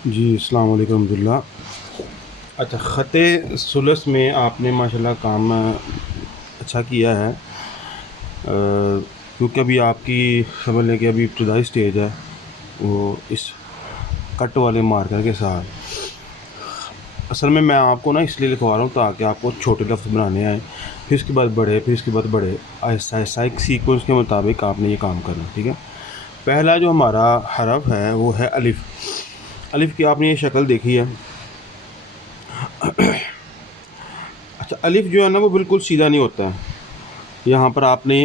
जी, अस्सलाम वालेकुम रहमतुल्लाह। अच्छा, ख़ते सुलस में आपने माशाल्लाह काम अच्छा किया है। क्योंकि अभी आपकी समझ लें कि अभी इब्तिदाई स्टेज है, वो इस कट वाले मार्कर के साथ। असल में मैं आपको ना इसलिए लिखवा रहा हूँ ताकि आपको छोटे लफ्ज़ बनाने आएँ, फिर उसके बाद बड़े, फिर उसके बाद बड़े, आहिस्ता-आहिस्ता एक सीक्वेंस के मुताबिक आपने ये काम करना है, ठीक है? पहला जो हमारा हरफ है वो है अलिफ़। अलिफ़ की आपने ये शक्ल देखी है। अच्छा, अलिफ़ जो है ना वो बिल्कुल सीधा नहीं होता है। यहाँ पर आपने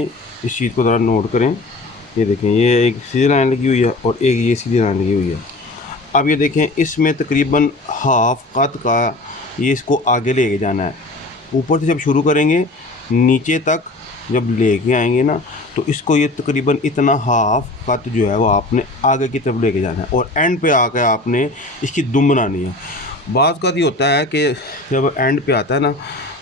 इस चीज़ को ज़रा नोट करें। ये देखें, ये एक सीधी लाइन लगी हुई है और एक ये सीधी लाइन लगी हुई है। अब ये देखें, इसमें तकरीबन हाफ कद का ये इसको आगे लेके जाना है। ऊपर से जब शुरू करेंगे, नीचे तक जब लेके आएंगे ना, तो इसको ये तकरीबन इतना हाफ कद जो है वो आपने आगे की तरफ लेके जाना है और एंड पे आकर आपने इसकी दुम बनानी है। बाज़ का ये होता है कि जब एंड पे आता है ना,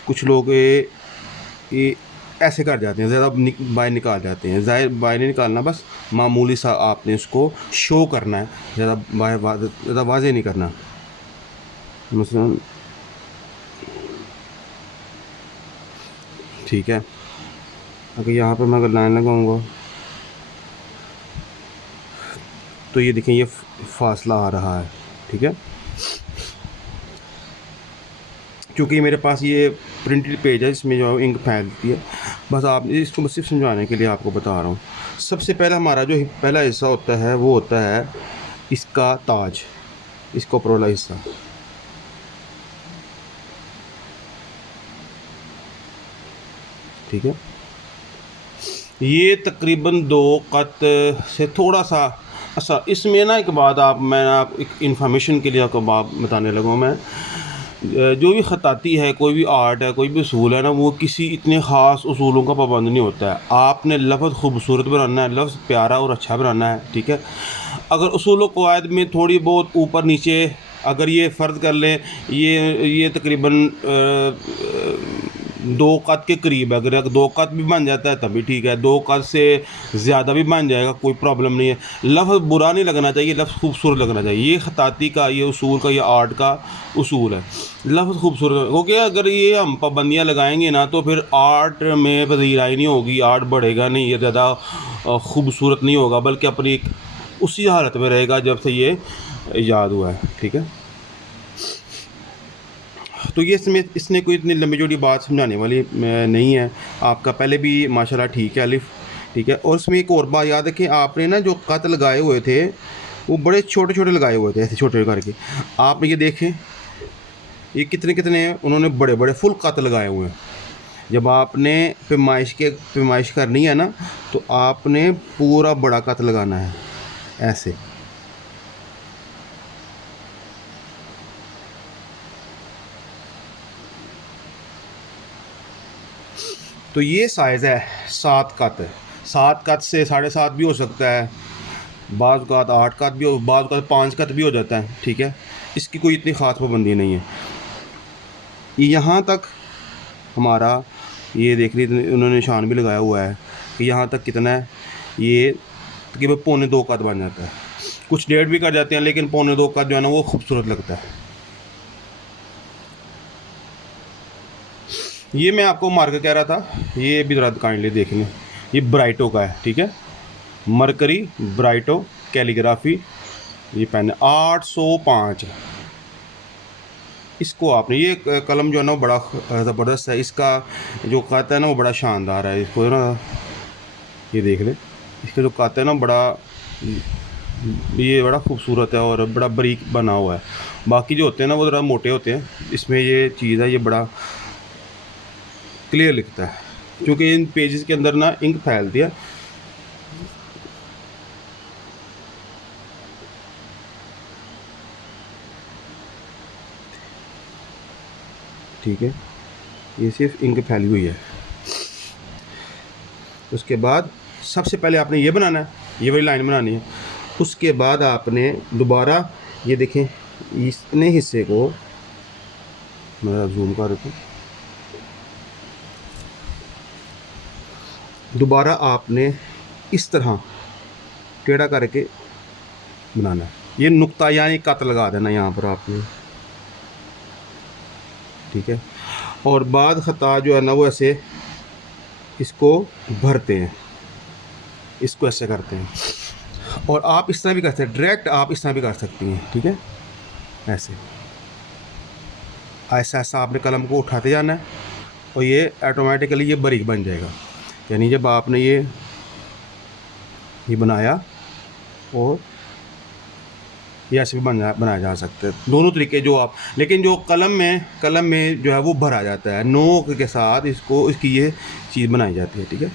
कुछ लोग ये ऐसे कर जाते हैं, ज़्यादा बाहर निकाल जाते हैं। ज़ाहिर बाहर नहीं निकालना, बस मामूली सा आपने उसको शो करना है, ज़्यादा बाहर ज़्यादा वाज़े नहीं करना। मसलन ठीक है, अगर यहाँ पर मैं अगर लाइन लगाऊंगा तो ये देखें, ये फासला आ रहा है, ठीक है? क्योंकि मेरे पास ये प्रिंटेड पेज है, इसमें जो इंक फैलती है। बस आप इसको बस सिर्फ समझाने के लिए आपको बता रहा हूँ। सबसे पहला हमारा जो पहला हिस्सा होता है वो होता है इसका ताज, इसका ऊपर वाला हिस्सा, ठीक है? ये तकरीबन 2 कत से थोड़ा सा। अच्छा, इसमें ना एक बात मैं आप एक इन्फॉर्मेशन के लिए आपको बात बताने लगा हूँ मैं। जो भी ख़ताती है, कोई भी आर्ट है, कोई भी उसूल है ना, वो किसी इतने ख़ास उसूलों का पाबंद नहीं होता है। आपने लफ्ज़ खूबसूरत बनाना है, लफ्ज़ प्यारा और अच्छा बनाना है, ठीक है? अगर उसूल कवायद में थोड़ी बहुत ऊपर नीचे अगर ये फ़र्ज़ कर लें, ये तकरीबन 2 कद के करीब है। अगर 2 कद भी बन जाता है तब भी ठीक है, 2 कद से ज़्यादा भी बन जाएगा, कोई प्रॉब्लम नहीं है। लफ्ज़ बुरा नहीं लगना चाहिए, लफ्ज़ खूबसूरत लगना चाहिए। ये ख़ताती का, ये उसूल का, ये आर्ट का उसूल है। लफ्ज़ खूबसूरत, क्योंकि अगर ये हम पाबंदियाँ लगाएंगे ना तो फिर आर्ट में पजीराई नहीं होगी, आर्ट बढ़ेगा नहीं, ये ज़्यादा खूबसूरत नहीं होगा, बल्कि अपनी उसी हालत में रहेगा जब से ये ईजाद हुआ है, ठीक है? तो ये इसने कोई इतनी लंबी चौड़ी बात समझाने वाली नहीं है। आपका पहले भी माशाल्लाह ठीक है अलिफ, ठीक है? और इसमें एक और बात याद रखें, आपने ना जो कत लगाए हुए थे वो बड़े छोटे छोटे लगाए हुए थे, ऐसे छोटे करके। आप ये देखें, ये कितने कितने उन्होंने बड़े बड़े फुल कत लगाए हुए हैं। जब आपने पैमाइश करनी है ना, तो आपने पूरा बड़ा कत लगाना है, ऐसे। तो ये साइज़ है 7 कत। 7 कत से 7.5 भी हो सकता है, बाज़ औक़ात 8 कत भी हो, बाज़ औक़ात 5 कत भी हो जाता है, ठीक है? इसकी कोई इतनी ख़ास पाबंदी नहीं है। यहाँ तक हमारा, ये देख लीजिए उन्होंने निशान भी लगाया हुआ है कि यहाँ तक कितना है, ये तकरीबन पौने 2 कत बन जाता है। कुछ 1.5 भी कर जाते हैं, लेकिन पौने 2 कत जो है ना वो खूबसूरत लगता है। ये मैं आपको मार्कर कह रहा था, ये भी ज़रा काइंडली देख लें। ये ब्राइटो का है, ठीक है? मरकरी ब्राइटो कैलीग्राफी, ये पेन 805। इसको आपने ये कलम जो है ना बड़ा ज़बरदस्त है, इसका जो काता है ना वो बड़ा शानदार है। इसको ना ये देख लें, इसका जो काता है ना बड़ा, ये बड़ा खूबसूरत है और बड़ा बारीक बना हुआ है। बाकी जो होते हैं ना वो ज़रा मोटे होते हैं, इसमें ये चीज़ है, ये बड़ा क्लियर लिखता है, क्योंकि इन पेजेस के अंदर ना इंक फैलती है। ठीक है, ये सिर्फ इंक फैली हुई है। उसके बाद सबसे पहले आपने ये बनाना है, ये वाली लाइन बनानी है। उसके बाद आपने दोबारा, ये देखें, इतने हिस्से को मैं जूम कर रहा हूँ, दोबारा आपने इस तरह टेढ़ा करके बनाना है। ये नुक्ता यानी कत लगा देना यहाँ पर आपने, ठीक है। और बाद ख़ता जो है ना वो ऐसे इसको भरते हैं, इसको ऐसे करते हैं। और आप इस तरह भी कर सकते हैं, डायरेक्ट आप इस तरह भी कर सकती हैं, ठीक है। ऐसे ऐसा ऐसा आपने कलम को उठाते जाना है और ये ऑटोमेटिकली ये बारीक बन जाएगा। यानी जब आपने ये बनाया, और ये ऐसे भी बनाया जा सकता है, दोनों तरीके जो आप। लेकिन जो कलम में जो है वो भरा जाता है, नोक के साथ इसको इसकी ये चीज़ बनाई जाती है, ठीक है।